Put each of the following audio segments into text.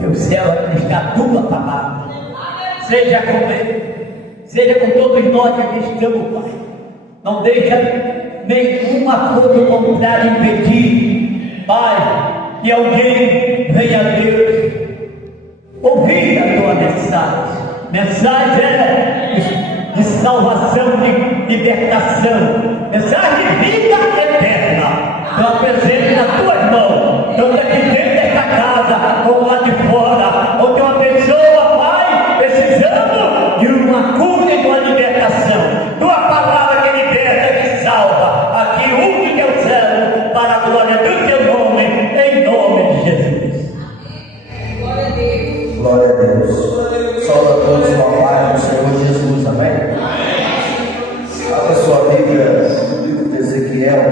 que o céu vai ministrar a tua palavra. Seja com ele, seja com todos nós que aqui estamos, Pai. Não deixa nenhuma coisa contrária impedir, Pai, que alguém venha a Deus ouvir a tua mensagem. Mensagem é de salvação, de libertação, mensagem de vida eterna. Eu apresento nas tuas mãos, tanto aqui dentro desta casa, como lá de fora, onde uma pessoa, Pai, precisando de uma cura e de uma libertação. Tua palavra que liberta, que salva, aqui une teu céu, para a glória do teu nome, em nome de Jesus. Glória a Deus. Glória a Deus. Salve a todos com a paz do Senhor Jesus, amém? Abra sua Bíblia no livro de Ezequiel.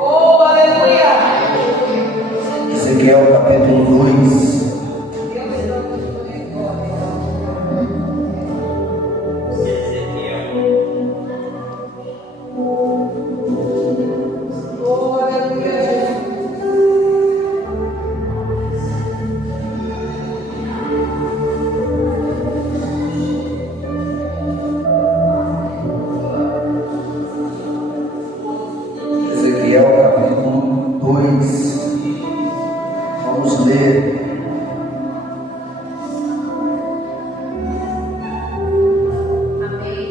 Oh, aleluia. Ezequiel capítulo 2. Oh, aleluia. Ezequiel capítulo 2. Vamos ler. Amém.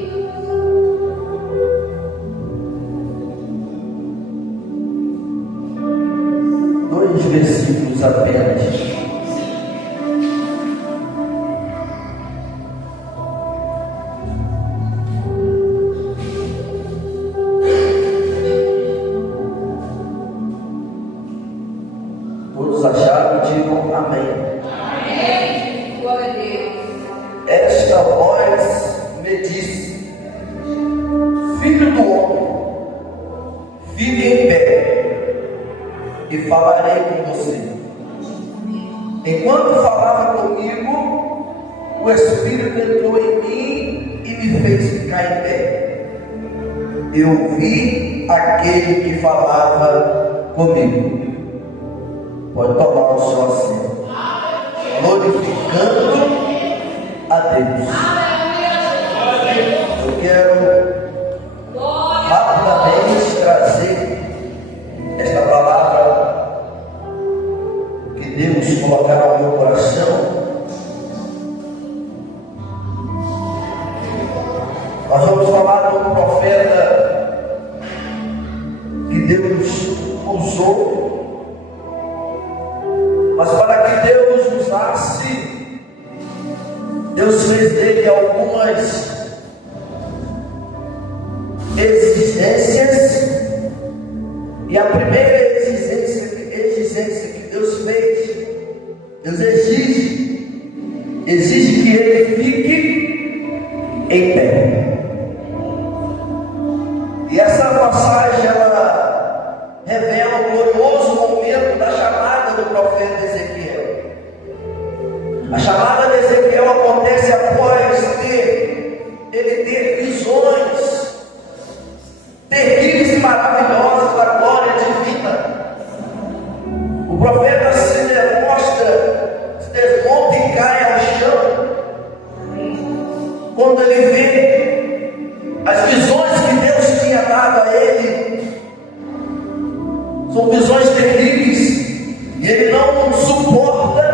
Dois versículos apenas. Todos acharam? Digam amém. Amém. Glória a Deus. Esta voz me disse: Filho do homem, fique em pé e falarei com você. Enquanto falava comigo, o Espírito entrou em mim e me fez ficar em pé. Eu vi aquele que falava comigo. Pode tomar o seu assento. Glorificando a Deus. Eu quero rapidamente trazer esta palavra que Deus colocar no meu coração. Nós vamos falar de um profeta que Deus usou, mas para que Deus usasse, Deus fez dele algumas exigências, e a primeira exigência que Deus fez, Deus exige que ele fique em pé. E essa passagem ela revela o glorioso momento da chamada do profeta Ezequiel. A chamada de Ezequiel acontece após ele ter visões terríveis e maravilhosas da glória divina. O profeta se desmonta e cai ao chão quando ele vê as visões que Deus tinha dado a ele. São visões terríveis e ele não suporta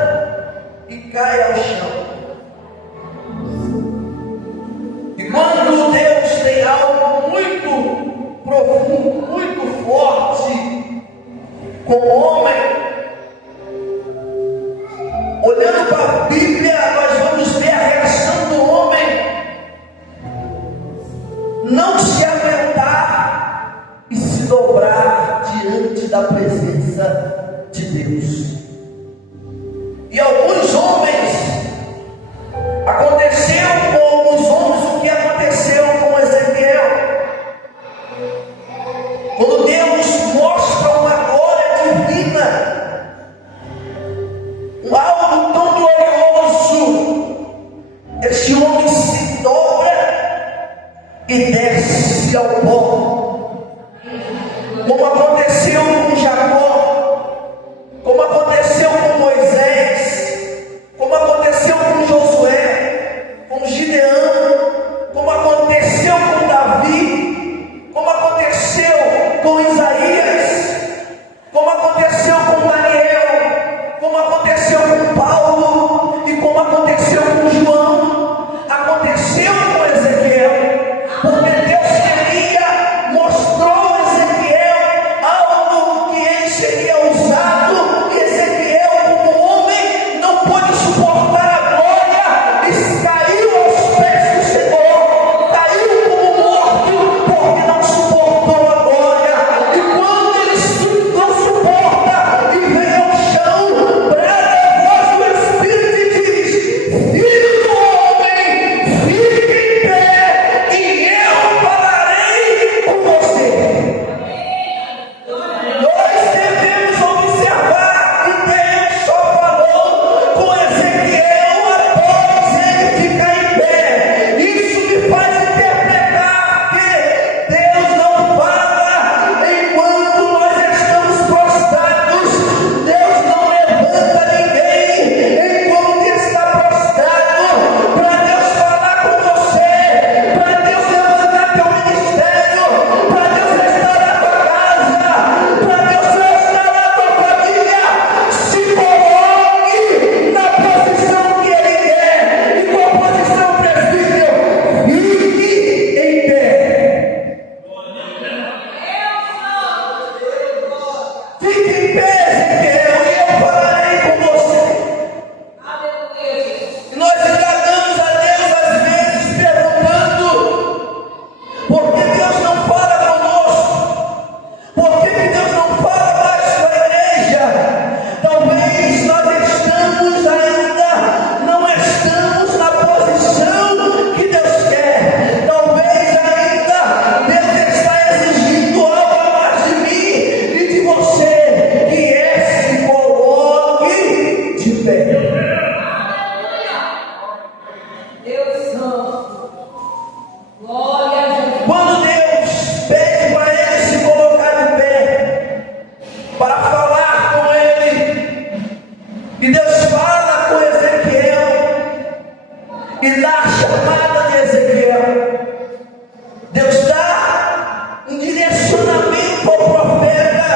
e cai ao chão. E quando Deus tem algo muito profundo, muito forte com o homem, olhando para a Bíblia, nós vamos ver a reação do homem não se aguentar e se dobrar diante da presença de Deus. E alguns homens, aconteceu com alguns homens o que aconteceu com Ezequiel. Quando Deus mostra uma glória divina, algo tão glorioso, esse homem se dobra e desce ao pó. Como aconteceu com Jacó, Fique em pé, Ezequiel, e eu falarei com você. Aleluia, Jesus. E nós indagamos a Deus às vezes perguntando: por que Deus não fala conosco? Por que Deus não fala mais com a igreja? Talvez nós não estamos na posição que Deus quer. Talvez ainda Deus está exigindo algo a mais de mim e de você, que se coloque de pé. Deus Santo. Glória a Jesus. Quando Deus pede para ele se colocar de pé, para falar com ele, e Deus fala com Ezequiel, e dá a chamada de Ezequiel, Deus dá um direcionamento ao profeta,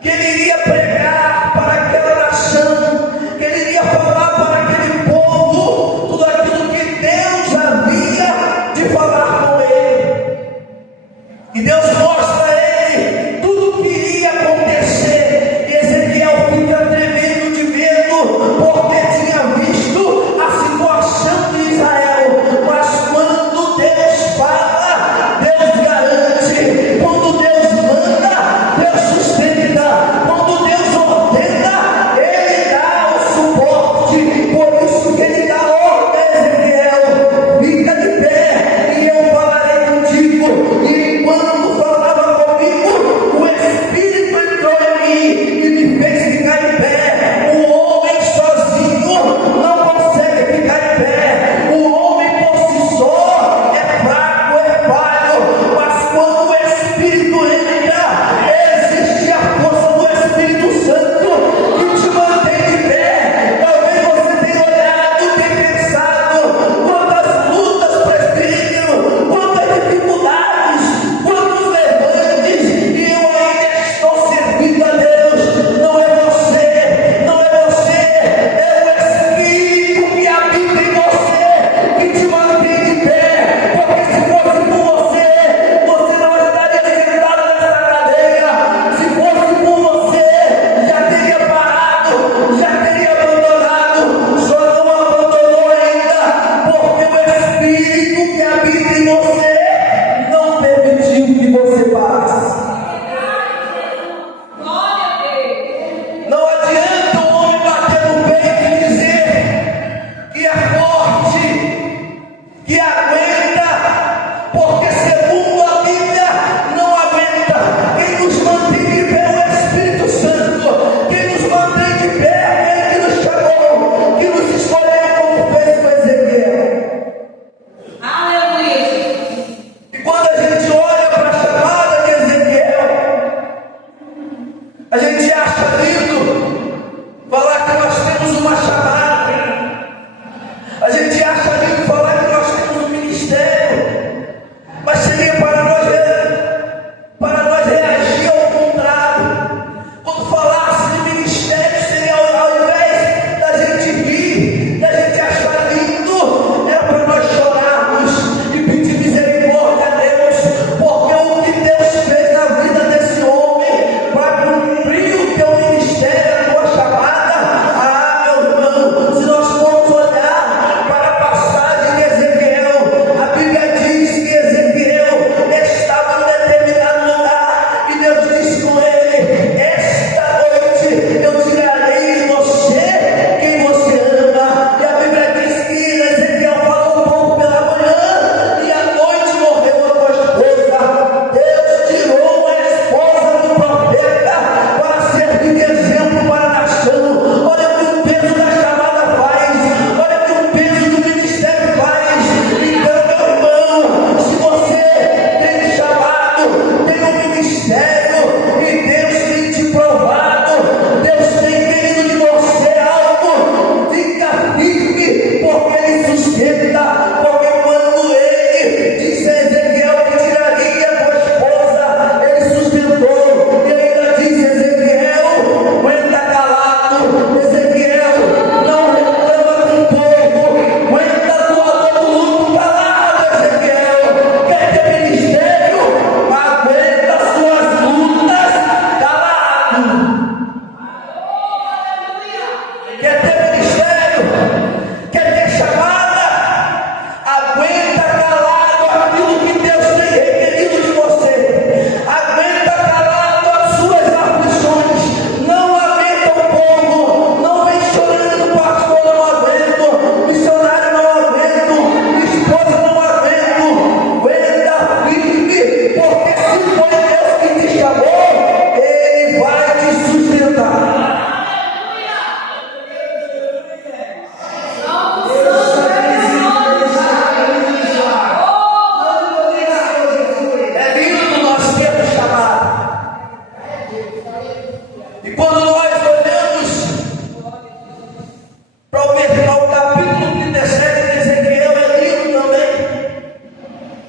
que ele iria pregar para aquela nação, que ele iria falar para aquele povo, tudo aquilo que Deus havia de falar com ele. E Deus mostra a ele tudo o que iria acontecer. E Ezequiel fica tremendo de medo, porque tinha visto a situação de Israel. Mas quando Deus fala, Deus garante. Quando Deus manda, Deus sustenta. Quando Deus ordena, Ele dá o suporte. Por isso que Ele dá ordem a Ezequiel: fica de pé e eu falarei contigo. E enquanto falava comigo, o Espírito entrou em mim e me fez ficar em pé. O homem sozinho não consegue ficar em pé. O homem por si só é fraco, é falho. Mas quando o Espírito entra, existe a força do Espírito Santo que te mantém de pé. Talvez você tenha olhado, tenha pensado: quantas lutas, presbítero, quantas dificuldades, quantos levantes, e eu ainda estou servindo a Deus. Não é você, não é você, é o Espírito que habita em você, que te mantém de pé. Porque se fosse por você, você não estaria sentado nessa cadeira. Se fosse por você, já teria parado, já teria abandonado. Só não abandonou ainda, porque o Espírito que habita em você não permitiu que você parasse. Glória a Deus. Não adianta o homem bater no peito e dizer que é forte, que aguenta, porque segundo a Bíblia não aguenta. Quem nos mantém de pé é o Espírito Santo. Quem nos mantém de pé é aquele que nos chamou, que nos escolheu, como fez com Ezequiel. Aleluia, Jesus. E quando a gente olha para a chamada de Ezequiel, a gente acha lindo falar que nós temos uma chamada. A gente acha lindo falar que nós temos um ministério. Mas seria para nós reagir ao contrário. Quando falasse de ministério, seria ao invés da gente rir, da gente achar lindo, era para nós chorarmos e pedir misericórdia a Deus, porque o que Deus fez na vida desse homem vai cumprir o E quando nós olhamos para o capítulo 37 de Ezequiel, é lindo também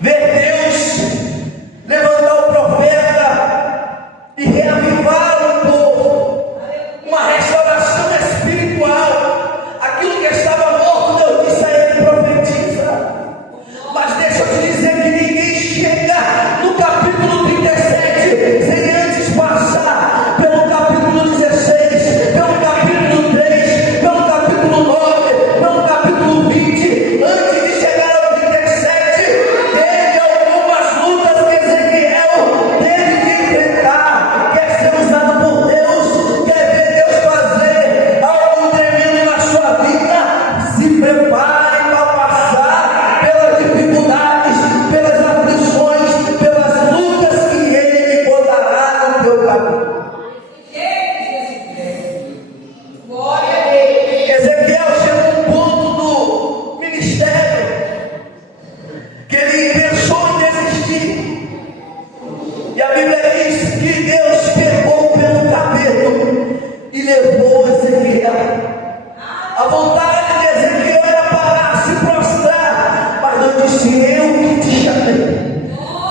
ver Deus levantar o profeta e reavivar o povo, uma restauração espiritual. Aquilo que estava morto, Deus disse a ele: profetiza. Mas deixa eu te dizer que ninguém chega no capítulo 37 sem antes passar pelo capítulo 16, pelo capítulo 3, pelo capítulo 9, pelo capítulo 20. Antes de chegar ao 37, teve algumas lutas que Ezequiel teve que enfrentar. Quer ser usado por Deus, quer ver Deus fazer algo tremendo na sua vida, se prepare para passar pelas dificuldades, pelas aflições, pelas lutas que Ele botará no teu caminho. Glória a Deus. Ezequiel chegou a um ponto do ministério que ele pensou em desistir. E a Bíblia diz que Deus pegou pelo cabelo e levou Ezequiel. A vontade de Ezequiel era parar, se prostrar, mas Deus disse: eu que te chamei,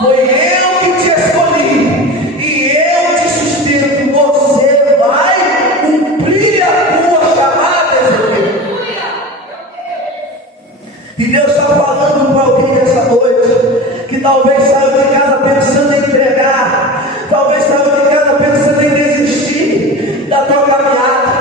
foi eu que te escolhi, e eu te sustento. Você vai cumprir a tua chamada, Ezequiel. E Deus está falando para alguém nessa noite que talvez saiu de casa pensando em entregar, talvez saiu de casa pensando em desistir da tua caminhada,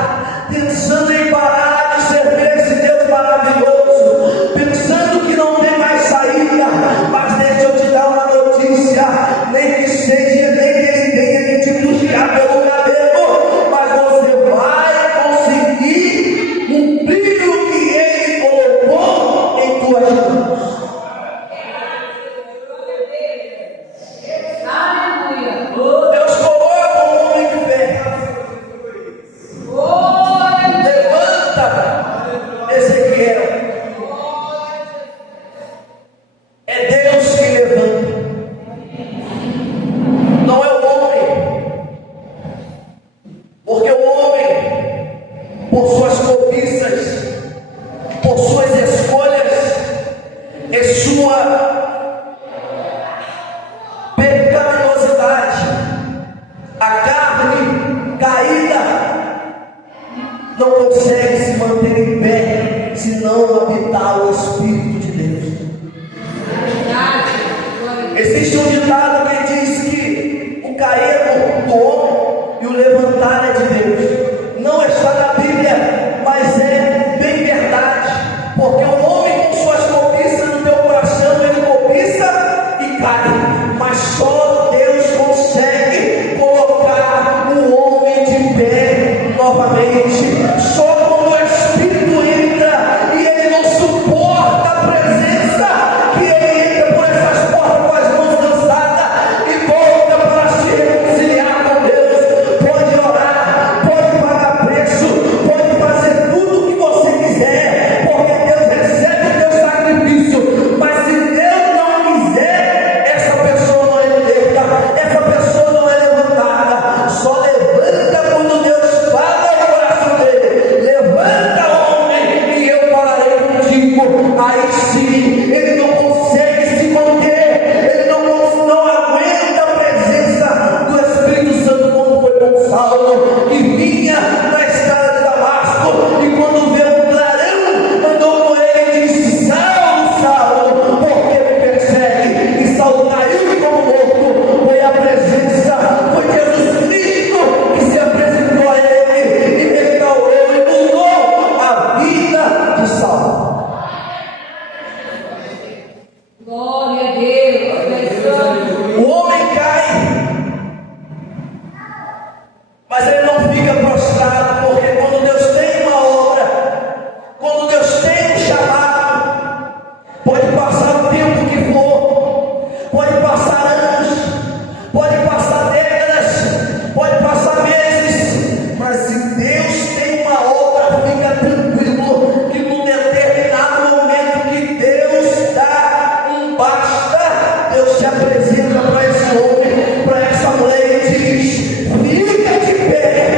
pensando em parar de servir esse Deus maravilhoso, pensando que não tem mais saída. Mas deixa eu te dar uma notícia: nem que seja, nem que Ele tenha que te puxar pelo cabelo, mas você vai conseguir cumprir o que Ele colocou em tuas mãos. Aleluia. Deus coloca um homem de fé. Glória. Levanta, Ezequiel. É Deus que levanta, não é o homem. Porque o homem, por suas cobiças, por suas escolhas e sua pecaminosidade, a carne caída não consegue se manter em pé se não habitar o Espírito de Deus. Existe um ditado que diz que o cair é do homem e o levantar é de Deus. Não está na Bíblia, mas é bem verdade. Porque o homem, com suas cobiças no teu coração, ele cobiça e cai. Mas só Deus consegue colocar o homem de pé novamente. Só quando o Espírito entra e ele não suporta a presença, que ele entra por essas portas com as mãos lançadas e volta para se reconciliar com Deus. Pode orar, pode pagar preço, pode fazer tudo o que você quiser, porque Deus recebe o teu sacrifício. Mas se Deus não quiser, essa pessoa não é liberta, essa pessoa não é levantada. Só levanta quando Deus fala no coração dele: levanta, homem, e eu falarei contigo. Aí sim, ele não consegue se manter, ele não aguenta a presença do Espírito Santo, como foi com Saulo, que vinha na estrada de Damasco, e quando vê um clarão, andou com ele e disse: Saulo, Saulo, por que me persegue? E Saulo caiu como morto. Foi a presença, foi Jesus Cristo que se apresentou a ele e restaurou e mudou a vida de Saulo. Glória a Deus. O homem cai, mas ele não fica prostrado, porque quando Deus tem uma obra, quando Deus tem um chamado, pode passar o tempo que for, pode passar anos, pode passar décadas, pode passar meses, mas se Deus tem uma obra, fica tranquilo que no determinado momento que Deus dá um basta, Deus se apresenta para esse homem, para essa mulher, e diz: fica de pé,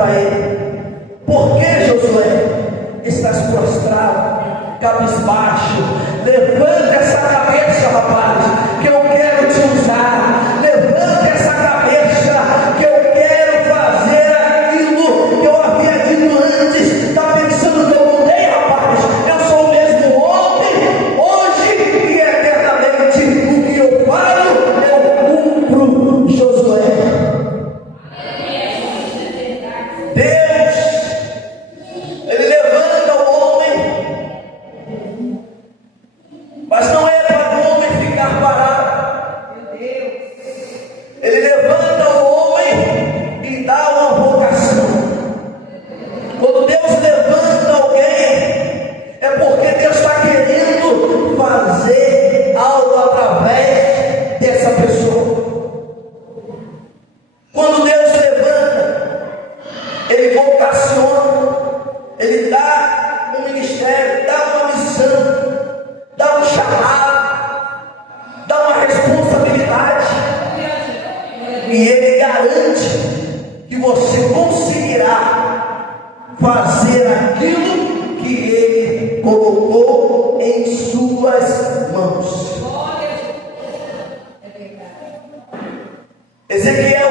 para ele: por que, Josué, estás prostrado, cabisbaixo? Levanta essa cabeça, rapaz, que eu quero te usar. Levanta essa cabeça, que eu quero fazer aquilo que eu havia dito antes. Está pensando que eu mudei, rapaz? Eu sou o mesmo ontem, hoje e eternamente. O que eu falo, eu cumpro, Josué. Deus, Ele levanta o homem, mas não é para o homem ficar parado. Ele levanta o homem e dá uma vocação. Quando Deus levanta alguém, é porque Deus está querendo fazer algo através dessa pessoa. Quando Deus levanta, Ele vocaciona, Ele dá um ministério, dá uma missão, dá um chamado, dá uma responsabilidade, e Ele garante que você conseguirá fazer aquilo que Ele colocou em suas mãos. Ezequiel,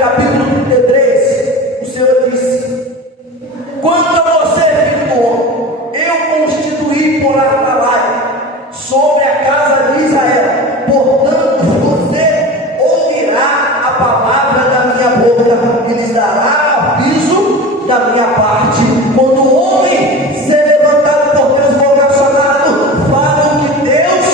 capítulo 33, o Senhor disse: quanto a você, filho do homem, eu constituí por trabalho sobre a casa de Israel. Portanto, você ouvirá a palavra da minha boca e lhes dará aviso da minha parte. Quando o homem ser levantado por Deus, vocacionado, fala o que Deus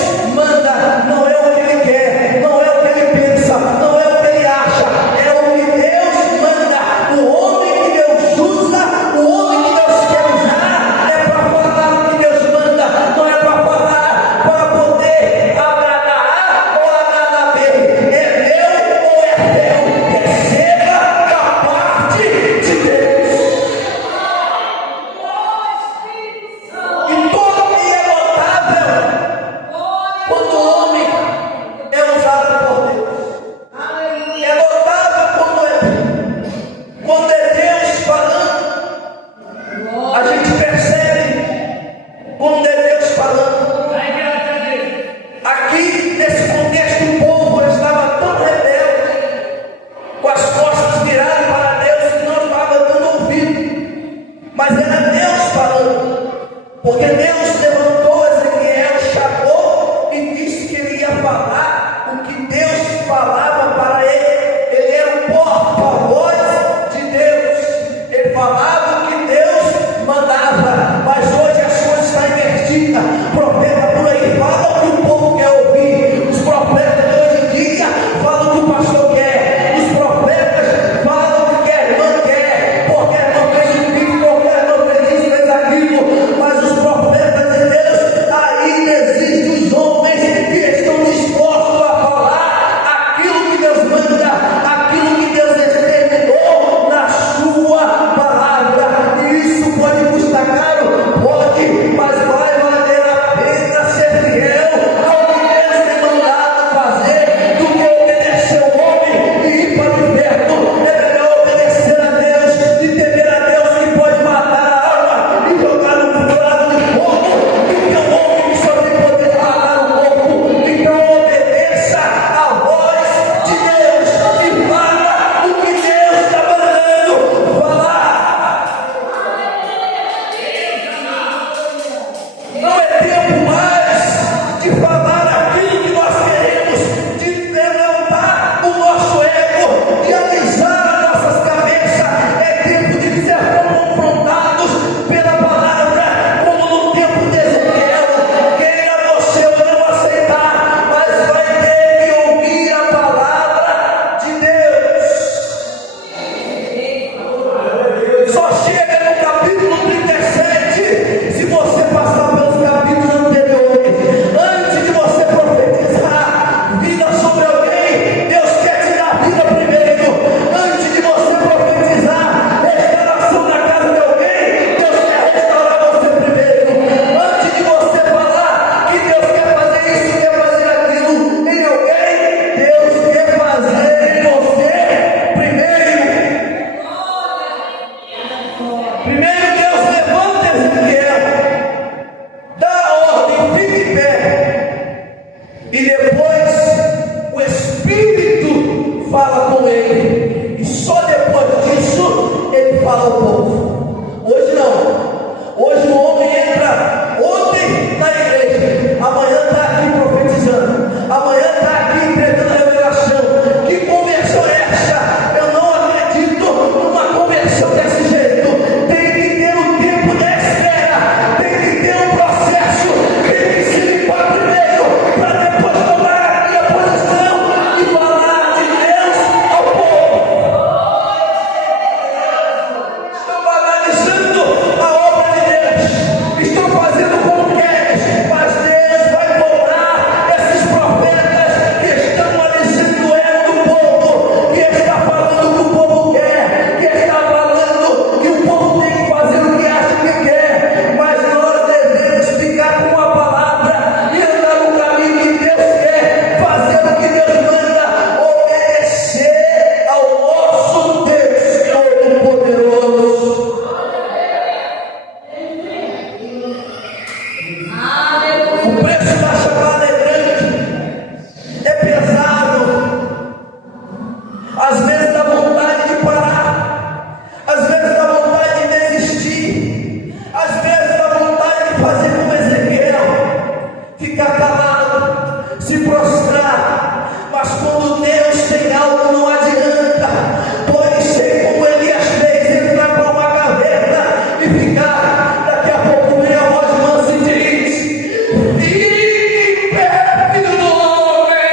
ficar calado, se prostrar. Mas quando Deus tem algo, não adianta. Pode ser como Elias fez, entrar para uma caverna e ficar. Daqui a pouco vem a voz mansa e diz: fique em pé, filho do homem,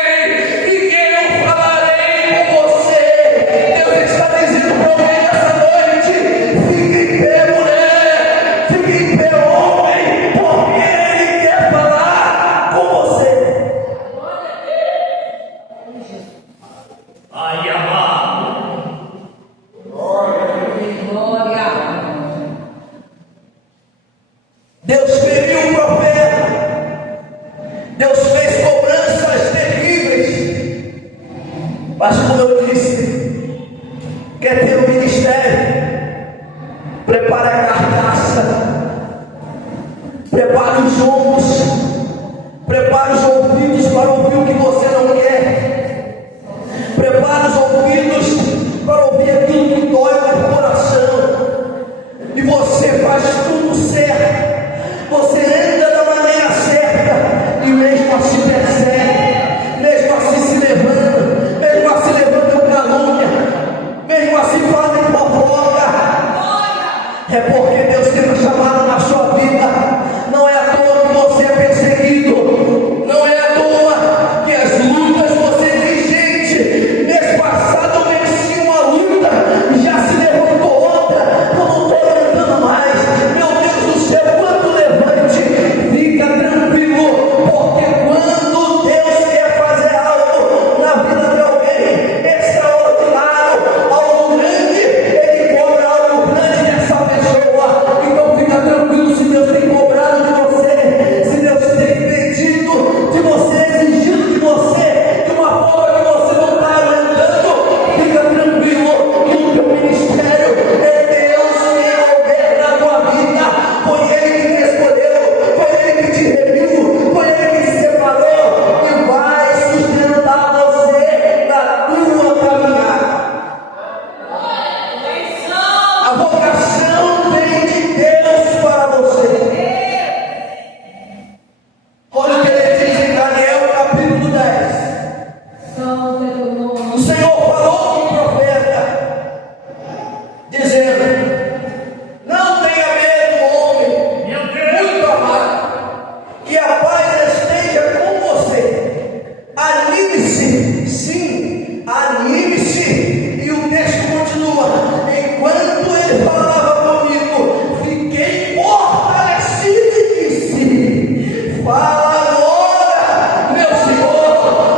e que eu falarei com você. Deus está dizendo para alguém essa noite: fique em pé, mulher, fique em pé, homem, porque Ele quer falar com você. Ai, amado. Glória. Deus feriu o profeta. Deus fez cobranças terríveis. Mas como eu disse, quer ter um ministério, prepare a carcaça, prepare os ombros, prepare os ouvidos para ouvir o que você não quer, prepare os ouvidos para ouvir aquilo que dói no coração, e você faz tudo certo. Você anda da maneira certa e mesmo assim persegue, mesmo assim se levanta, mesmo assim levanta o calúnia, mesmo assim fala em fofoca. É porque Deus tem um chamado na sua vida. Não é à toa que você é perseguido, não é à toa que as lutas você tem gente. Mês passado eu venci uma luta, já se levantou outra, eu não estou aguentando mais. Meu Deus do céu, quando levante, fica tranquilo, porque quando Deus quer fazer algo na vida de alguém extraordinário, algo grande, Ele cobra algo grande dessa pessoa. Então fica tranquilo, se Deus tem cobrado de você, se Deus tem pedido de você, exigido de você, de uma forma que você não está aguentando, fica tranquilo que o teu ministério é Deus que governa a tua vida. Foi Ele que te escolheu, foi Ele que te remiu, foi Ele que te separou e vai sustentar você na tua caminhada. A vocação vem de Deus para você. Olha o que ele diz em Daniel capítulo 10. Santo é teu nome. O Senhor falou com o profeta, dizendo: não tenha medo, homem, Meu Deus. muito amado, que a paz esteja com você. Anime-se, sim, anime-se. E o texto continua: enquanto ele falava comigo, fiquei fortalecido e disse: fala agora, meu Senhor,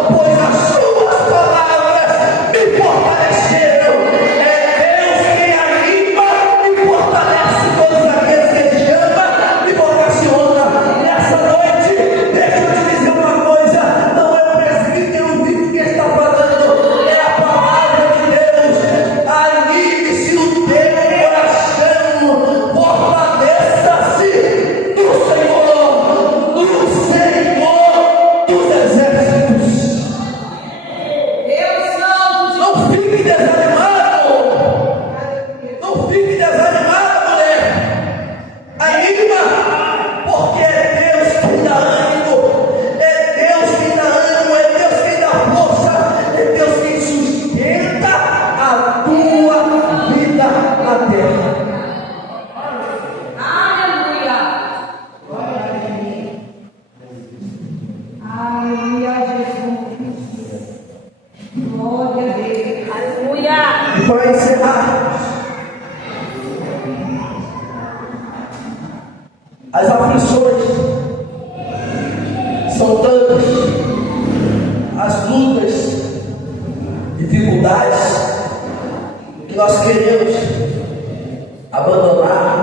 pois as suas palavras me fortaleceram. É Deus quem anima e fortalece todos aqueles que Ele chama e vocaciona. Nessa noite, deixa eu te dizer uma coisa: não é o presbítero vivo que está falando, é a palavra de Deus. Anime-se o teu coração, fortaleça-se no Senhor dos exércitos. Deus Santo. Não fique desanimado, não fique desanimado, mulher. Anima, porque é Deus quem dá ânimo, é Deus quem dá ânimo, é Deus quem dá força, é Deus quem sustenta a tua vida na terra. Aleluia. Aleluia, Jesus. Glória a Deus. Aleluia. E para encerrar, as aflições são tantas, as lutas, dificuldades, que nós queremos abandonar,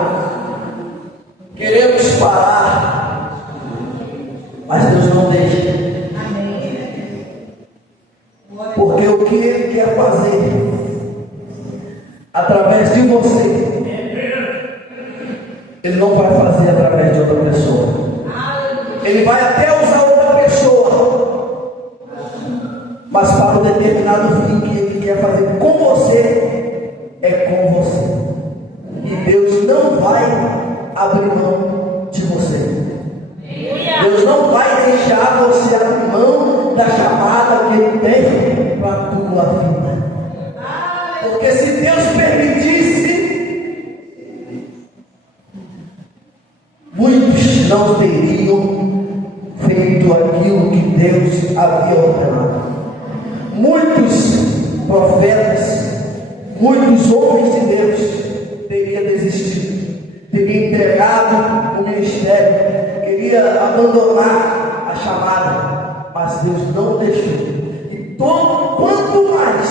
queremos parar, mas Deus não deixa. Porque o que Ele quer fazer através de você, Ele não vai fazer através de outra pessoa. Ele vai até usar outra pessoa, mas para um determinado fim que Ele quer fazer com você, é com você. E Deus não vai abrir mão de você. Deus não vai deixar para a tua vida. Porque se Deus permitisse, muitos não teriam feito aquilo que Deus havia ordenado. Muitos profetas, muitos homens de Deus teriam desistido, teriam entregado o ministério, queria abandonar a chamada, mas Deus não deixou. E quanto mais,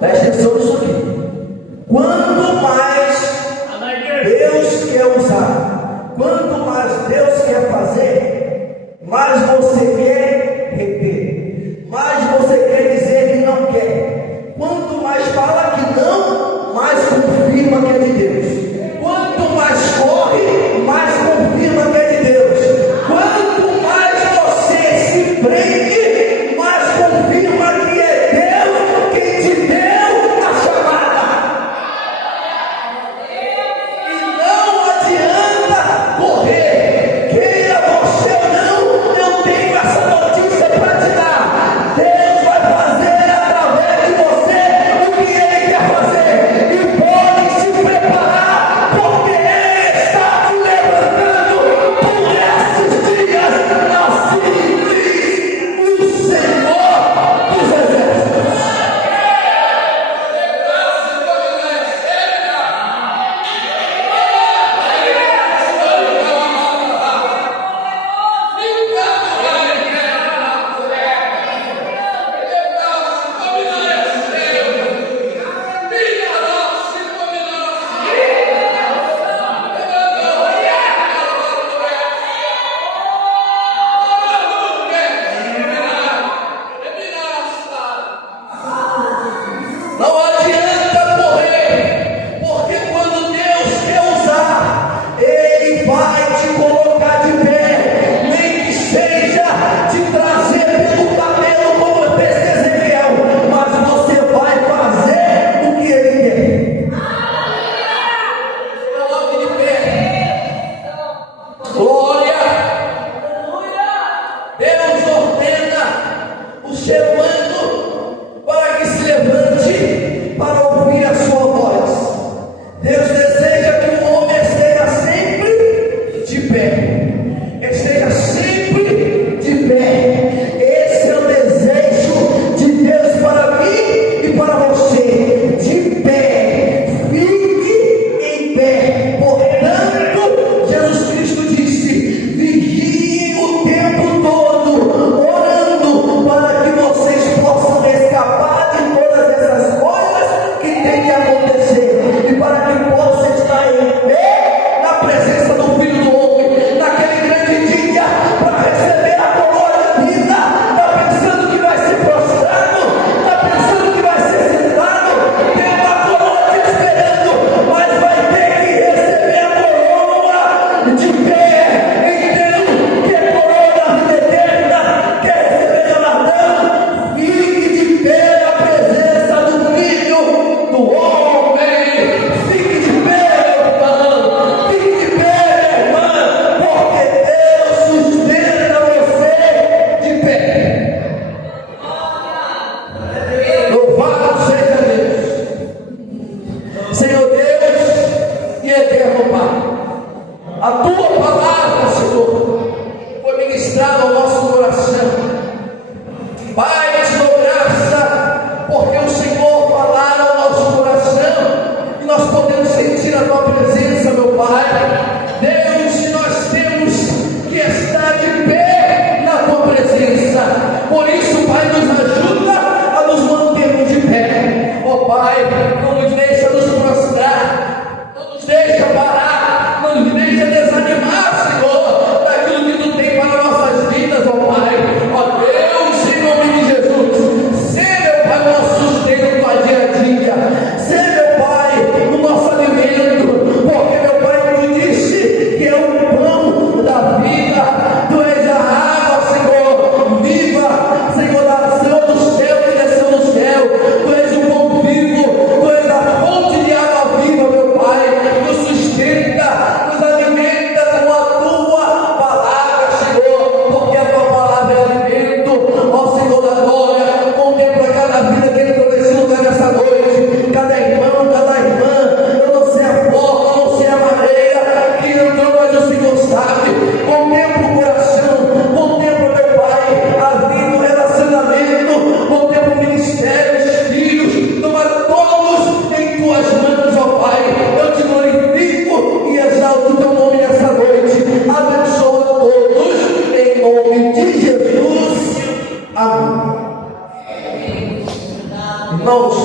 preste atenção nisso aqui, quanto mais Deus quer usar, quanto mais Deus quer fazer, mais você quer reter, mais você quer dizer que não quer. Quanto mais fala que não, mais confirma que é de Deus. Quanto mais corre, mais confirma que é de Deus. Quanto mais você se prende, mais confirma que é Deus quem te deu a chamada. E não adianta correr, queira você ou não, eu tenho essa notícia para te dar. Deus vai fazer através de você o que Ele quer fazer. E pode se preparar, porque Ele está te levantando por esses dias. Assim diz o Senhor dos Exércitos. Não adianta correr, porque quando Deus quer usar, Ele vai te colocar de pé, nem que seja te trazer pelo cabelo, como fez Ezequiel, mas você vai fazer o que Ele quer. Coloque de pé. Glória. Deus ordena o ser humano para que se levante para ouvir a sua voz. Deus deseja que o homem esteja sempre de pé. Esteja sempre de pé. Esse é o desejo de Deus para mim e para você. De pé. Fique em pé. Portanto, Jesus Cristo disse: vigiem o tempo todo, orando, para que vocês possam escapar de todas essas coisas que tem que acontecer, e para que possam estar em pé na presença do Filho do Homem, naquele grande dia, para receber a coroa da vida. Está pensando que vai ser prostrado? Está pensando que vai ser sentado? Tem uma coroa te esperando, mas vai ter que receber a coroa de pé. Entendo que é coroa da vida eterna, quer receber galardão. Fique de pé na presença do Filho do Homem. Fique de pé, meu irmão. Fique de pé, minha irmã, porque Deus sustenta você de pé. Louvado seja Deus. Senhor Deus e eterno Pai, a tua palavra, Senhor, foi ministrada ao nosso coração. Pai, te dou graça, porque o Senhor falara ao nosso coração, e nós podemos sentir a tua presença, meu Pai. Deus, e nós temos que estar de pé na tua presença. Por isso, Pai, nos ajuda a nos mantermos de pé. Ó Pai, não nos deixa nos prostrar, não nos deixa parar, não nos deixa desanimar, Senhor, daquilo que tu tem para nossas vidas, ó Pai. Ó Deus, em nome de Jesus, ser, meu Pai, o nosso sustento para dia a dia, ser, meu Pai, o nosso alimento, porque, meu Pai, tu disse que é o pão da vida, tu és a água, Senhor, viva. Pai, eu te glorifico e exalto o teu nome nessa noite. Abençoa todos, em nome de Jesus. Amém. Irmãos,